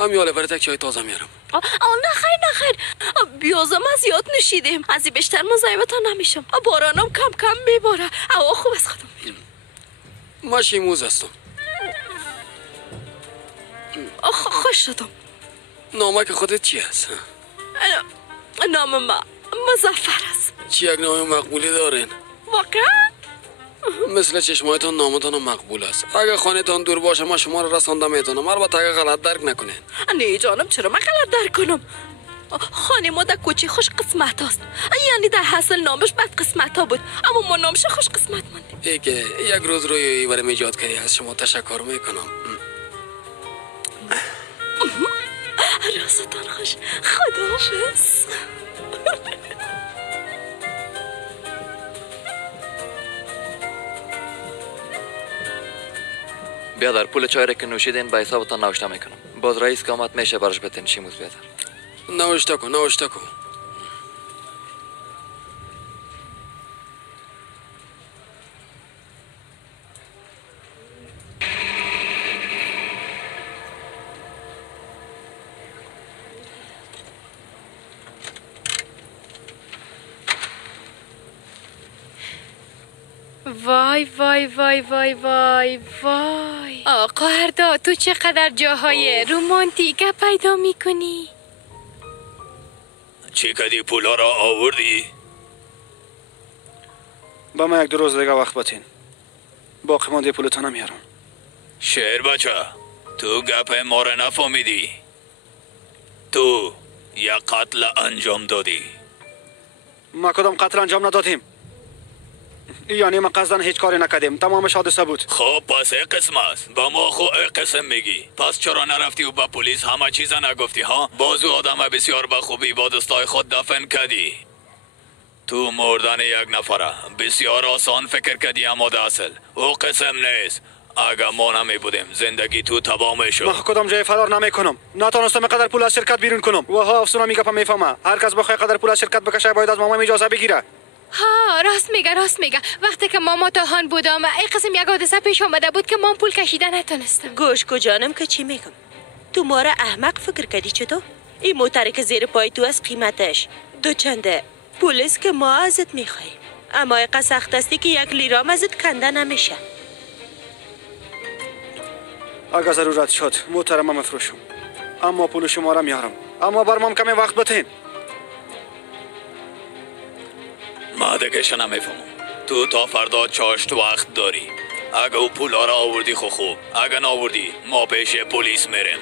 هم یاله برای تک چای تازه میارم. نه خیر بیازم از زیاد نوشیدیم، از این بیشتر مزاحمتان نمیشم. بارانم کم کم میباره. هوا خوب از خودم. ما شیموز هستم. خوش شدم. نامه خودت چی هست؟ نام ما مظفر است. چی یک نام مقبولی دارین؟ واقعا؟ مثل چشمایتان نامتان مقبول است. اگه خانه‌تان دور باشه ما شما رو رسانده میتونم، البته اگه غلط درک نکنین. نه جانم، چرا من غلط درک کنم؟ خانه ما در کوچه خوش قسمت است. یعنی در حاصل نامش بد قسمت ها بود، اما ما نامش خوش قسمت ماندیم. ای که یک روز روی برای ایجادگری از شما تشکر میکنم. راستان خوش. خداحافظ. بیادر پول چای را که نوشیدین به حسابتان نوشته میکنم. باز رئیس که آمد میشه برش بتین شیموز بیادر. نوشته کن. وای آقا هردا، تو چقدر جاهای رومانتیک پیدا میکنی؟ چی کدی پولا را آوردی؟ با ما یک دو روز دیگه وقت باتین. باقی مانده پولتان نمیارم. شعر بچه، تو گپ ما را نفهمیدی. تو یک قتل انجام دادی. ما کدام قتل انجام ندادیم. یعنی ما قصدن هیچ کاری نکردیم، تمامش حادثه بود. خب پس ای قسم است، با ما خو ای قسم میگی. پس چرا نرفتی و با پلیس همه چیز نگفتی ها؟ بازو آدم بسیار به خوبی با دوستای خود دفن کردی. تو مردن یک نفره بسیار آسان فکر کردی، اما در اصل او قسم نیست. اگر ما نمی بودیم زندگی تو تباه میشد. من کدام جای فرار نمی کنم. نتونستم قدر پول از شرکت بیرون کنم. و ها افسونا میگم میفهمه. هر کس بخواد قدر پول از شرکت بکشه باید از مامان اجازه بگیره. ها راست میگه. وقتی که ماما تاهان بودم ای قسم یک حادثه پیش آمده بود که من پول کشیده نتونستم. گوش کجانم که چی میگم. تو ما را احمق فکر کردی چطور؟ این موتره که زیر پای تو از قیمتش دو چنده پولیس که ما ازت میخوایم، اما اقا سخت استی که یک لیرام ازت کنده نمیشه. اگه ضرورت شد محترم مفروشم، اما پول شما را میارم، اما برام کمی وقت بتین. ما دیگه نمیفهمم. تو تا فردا چاشت وقت داری. اگه او پولا را آوردی خوب، اگه نآوردی ما پیش پلیس میریم.